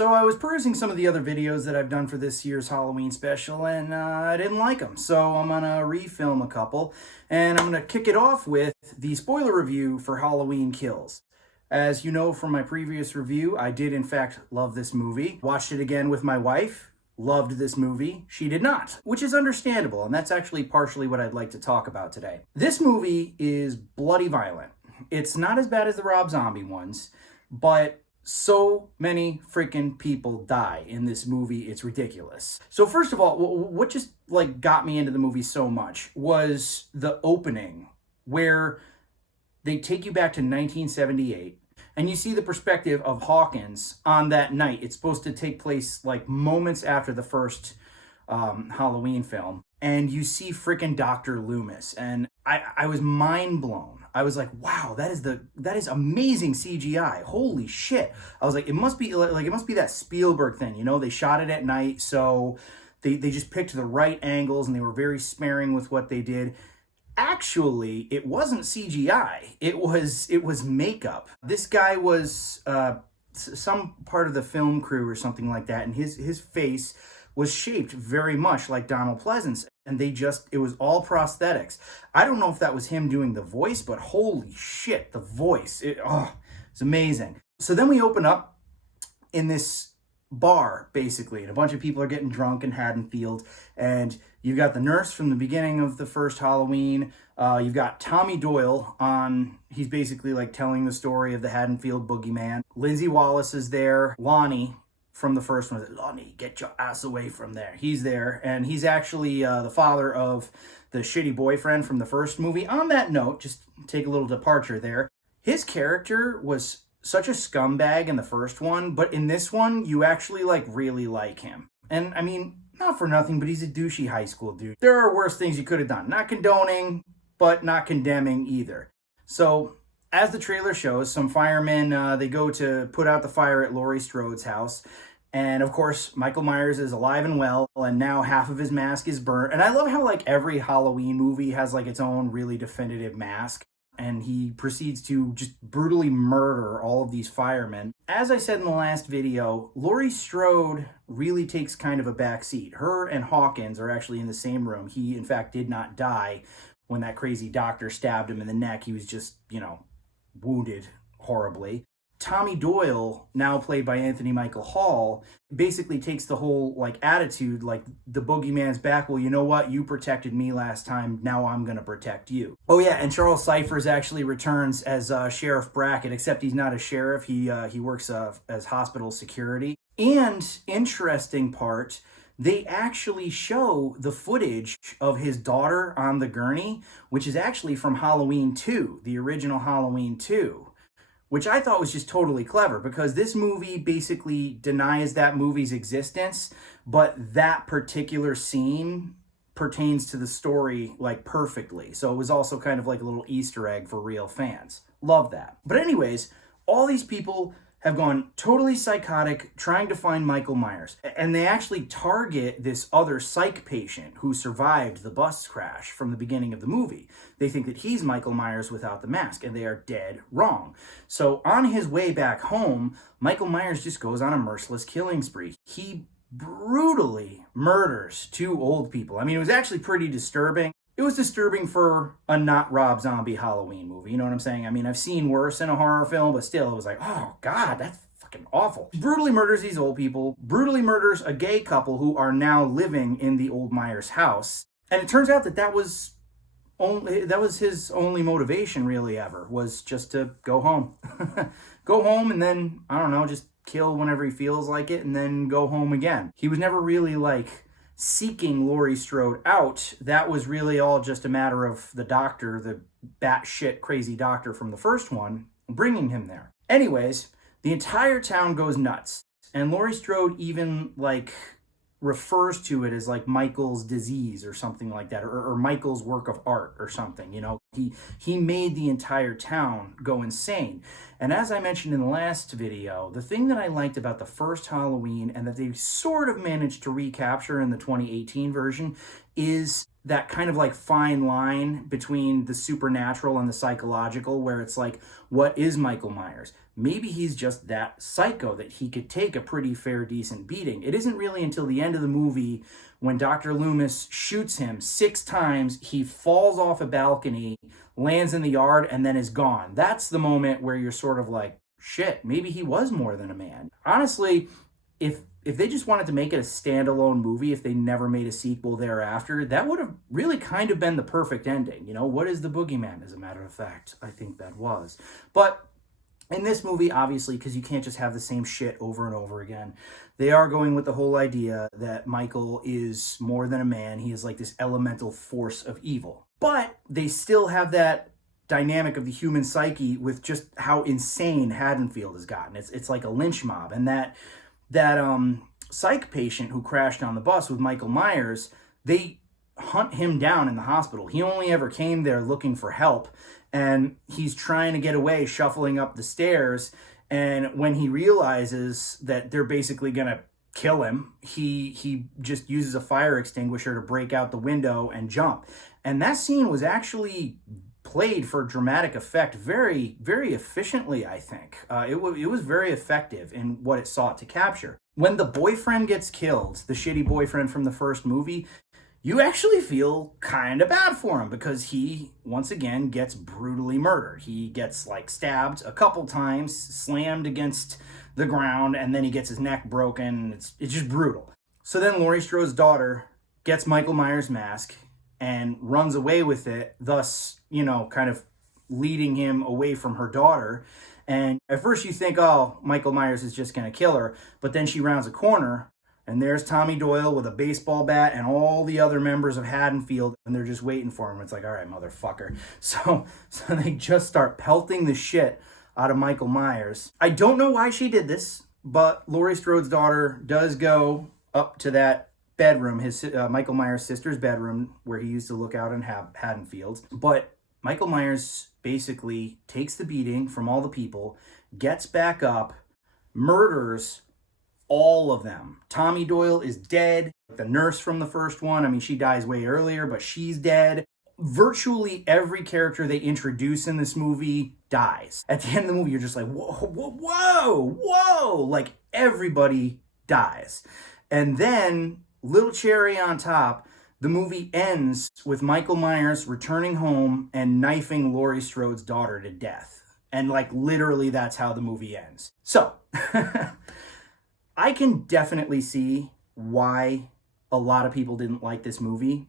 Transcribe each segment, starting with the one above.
So I was perusing some of the other videos that I've done for this year's Halloween special, and I didn't like them. So I'm going to refilm a couple, and I'm going to kick it off with the spoiler review for Halloween Kills. As you know from my previous review, I did in fact love this movie. Watched it again with my wife. Loved this movie. She did not, which is understandable, and that's actually partially what I'd like to talk about today. This movie is bloody violent. It's not as bad as the Rob Zombie ones, but so many freaking people die in this movie, it's ridiculous. So first of all, what just got me into the movie so much was the opening, where they take you back to 1978 and you see the perspective of Hawkins on that night. It's supposed to take place moments after the first Halloween film, and you see freaking Dr. Loomis, and I was mind blown. I was like, wow, that is amazing CGI. Holy shit. I was like, it must be that Spielberg thing, you know, they shot it at night, so they just picked the right angles and they were very sparing with what they did. Actually, it wasn't CGI. It was makeup. This guy was some part of the film crew or something like that, and his face was shaped very much like Donald Pleasance, and it was all prosthetics. I don't know if that was him doing the voice, but holy shit, the voice, it's amazing. So then we open up in this bar, basically, and a bunch of people are getting drunk in Haddonfield, and you've got the nurse from the beginning of the first Halloween. You've got Tommy Doyle he's basically telling the story of the Haddonfield boogeyman. Lindsay Wallace is there. Lonnie from the first one, Lonnie, get your ass away from there. He's there, and he's actually the father of the shitty boyfriend from the first movie. On that note, just take a little departure there. His character was such a scumbag in the first one, but in this one, you actually really like him. And I mean, not for nothing, but he's a douchey high school dude. There are worse things you could have done. Not condoning, but not condemning either. So, as the trailer shows, some firemen, they go to put out the fire at Laurie Strode's house. And of course, Michael Myers is alive and well, and now half of his mask is burnt. And I love how every Halloween movie has its own really definitive mask. And he proceeds to just brutally murder all of these firemen. As I said in the last video, Laurie Strode really takes kind of a back seat. Her and Hawkins are actually in the same room. He, in fact, did not die when that crazy doctor stabbed him in the neck. He was just, wounded horribly. Tommy Doyle, now played by Anthony Michael Hall, basically takes the whole attitude, the boogeyman's back. Well, you know what? You protected me last time. Now I'm going to protect you. Oh yeah, and Charles Cyphers actually returns as Sheriff Brackett, except he's not a sheriff. He works as hospital security. And interesting part, they actually show the footage of his daughter on the gurney, which is actually from Halloween 2, the original Halloween 2. Which I thought was just totally clever, because this movie basically denies that movie's existence, but that particular scene pertains to the story perfectly. So it was also kind of a little Easter egg for real fans. Love that. But anyways, all these people have gone totally psychotic trying to find Michael Myers. And they actually target this other psych patient who survived the bus crash from the beginning of the movie. They think that he's Michael Myers without the mask, and they are dead wrong. So on his way back home, Michael Myers just goes on a merciless killing spree. He brutally murders 2 old people. I mean, it was actually pretty disturbing. It was disturbing for a not Rob Zombie Halloween movie, you know what I'm saying? I mean, I've seen worse in a horror film, but still, it was oh God, that's fucking awful. He brutally murders these old people, brutally murders a gay couple who are now living in the old Myers house. And it turns out that was his only motivation really ever, was just to go home. Go home and then, I don't know, just kill whenever he feels like it and then go home again. He was never really seeking Laurie Strode out. That was really all just a matter of the doctor, the batshit crazy doctor from the first one, bringing him there. Anyways, the entire town goes nuts, and Laurie Strode even refers to it as Michael's disease or something like that, or Michael's work of art or something. He made the entire town go insane. And as I mentioned in the last video, the thing that I liked about the first Halloween and that they sort of managed to recapture in the 2018 version is that kind of like fine line between the supernatural and the psychological, where it's like, what is Michael Myers? Maybe he's just that psycho that he could take a pretty fair, decent beating. It isn't really until the end of the movie when Dr. Loomis shoots him 6 times, he falls off a balcony, lands in the yard, and then is gone. That's the moment where you're sort of like, shit, maybe he was more than a man. Honestly, if they just wanted to make it a standalone movie, if they never made a sequel thereafter, that would have really kind of been the perfect ending. You know, what is the boogeyman, as a matter of fact? I think that was. But in this movie, obviously, because you can't just have the same shit over and over again, they are going with the whole idea that Michael is more than a man. He is like this elemental force of evil. But they still have that dynamic of the human psyche with just how insane Haddonfield has gotten. It's like a lynch mob. And that psych patient who crashed on the bus with Michael Myers, they hunt him down in the hospital. He only ever came there looking for help. And he's trying to get away, shuffling up the stairs. And when he realizes that they're basically going to kill him, he just uses a fire extinguisher to break out the window and jump. And that scene was actually played for dramatic effect very, very efficiently, I think. It was very effective in what it sought to capture. When the boyfriend gets killed, the shitty boyfriend from the first movie, you actually feel kind of bad for him because he, once again, gets brutally murdered. He gets, like, stabbed a couple times, slammed against the ground, and then he gets his neck broken. It's just brutal. So then Laurie Strode's daughter gets Michael Myers' mask and runs away with it, thus, you know, kind of leading him away from her daughter. And at first you think, oh, Michael Myers is just going to kill her, but then she rounds a corner, and there's Tommy Doyle with a baseball bat and all the other members of Haddonfield, and they're just waiting for him. It's like, all right, motherfucker. So they just start pelting the shit out of Michael Myers. I don't know why she did this, but Laurie Strode's daughter does go up to that bedroom, his Michael Myers' sister's bedroom, where he used to look out in Haddonfield. But Michael Myers basically takes the beating from all the people, gets back up, murders all of them. Tommy Doyle is dead. The nurse from the first one, I mean, she dies way earlier, but she's dead. Virtually every character they introduce in this movie dies. At the end of the movie, you're just like, whoa, whoa, whoa, whoa! Like, everybody dies. And then, little cherry on top, the movie ends with Michael Myers returning home and knifing Laurie Strode's daughter to death. And, like, literally that's how the movie ends. So, I can definitely see why a lot of people didn't like this movie.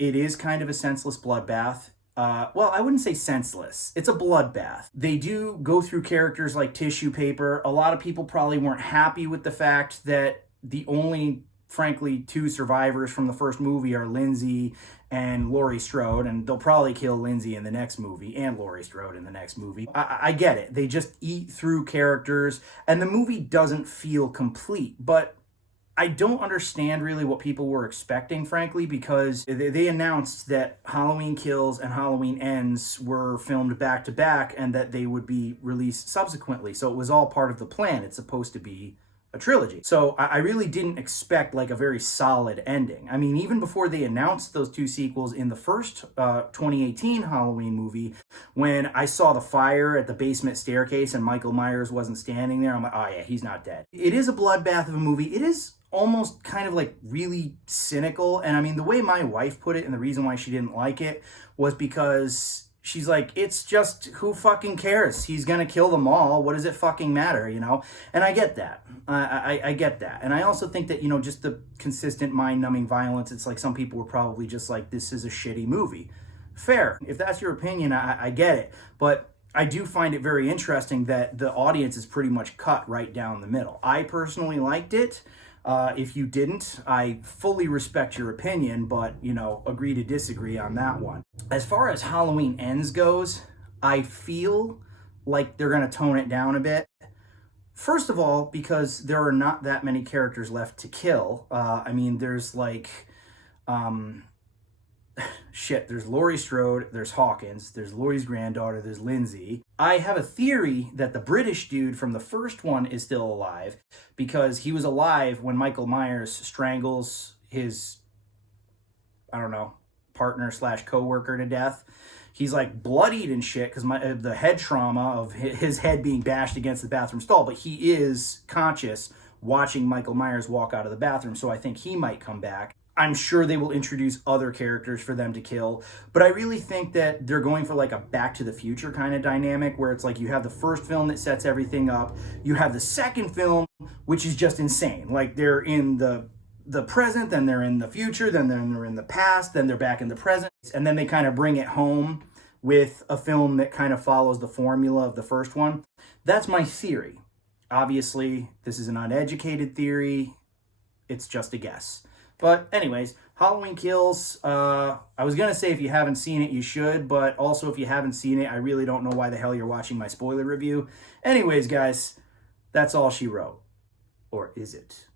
It is kind of a senseless bloodbath. Well, I wouldn't say senseless. It's a bloodbath. They do go through characters like tissue paper. A lot of people probably weren't happy with the fact that the only, frankly, 2 survivors from the first movie are Lindsay and Laurie Strode, and they'll probably kill Lindsay in the next movie and Laurie Strode in the next movie. I get it. They just eat through characters, and the movie doesn't feel complete, but I don't understand really what people were expecting, frankly, because they announced that Halloween Kills and Halloween Ends were filmed back to back and that they would be released subsequently. So it was all part of the plan. It's supposed to be a trilogy. So I really didn't expect like a very solid ending. I mean, even before they announced those 2 sequels in the first 2018 Halloween movie, when I saw the fire at the basement staircase and Michael Myers wasn't standing there, I'm like, oh yeah, he's not dead. It is a bloodbath of a movie. It is almost kind of like really cynical. And I mean, the way my wife put it and the reason why she didn't like it was because she's like, it's just, who fucking cares? He's gonna kill them all. What does it fucking matter, you know? And I get that. I get that. And I also think that, you know, just the consistent mind-numbing violence, it's like some people were probably just like, this is a shitty movie. Fair. If that's your opinion, I get it. But I do find it very interesting that the audience is pretty much cut right down the middle. I personally liked it. If you didn't, I fully respect your opinion, but, you know, agree to disagree on that one. As far as Halloween Ends goes, I feel like they're going to tone it down a bit. First of all, because there are not that many characters left to kill. I mean, there's like, shit, there's Laurie Strode, there's Hawkins, there's Laurie's granddaughter, there's Lindsay. I have a theory that the British dude from the first one is still alive because he was alive when Michael Myers strangles his, I don't know, partner slash co-worker to death. He's like bloodied and shit because the head trauma of his head being bashed against the bathroom stall, but he is conscious watching Michael Myers walk out of the bathroom, so I think he might come back. I'm sure they will introduce other characters for them to kill, but I really think that they're going for like a Back to the Future kind of dynamic where it's like you have the first film that sets everything up, you have the second film, which is just insane. Like they're in the present, then they're in the future, then they're in the past, then they're back in the present, and then they kind of bring it home with a film that kind of follows the formula of the first one. That's my theory. Obviously, this is an uneducated theory. It's just a guess. But anyways, Halloween Kills, I was going to say if you haven't seen it, you should. But also if you haven't seen it, I really don't know why the hell you're watching my spoiler review. Anyways, guys, that's all she wrote. Or is it?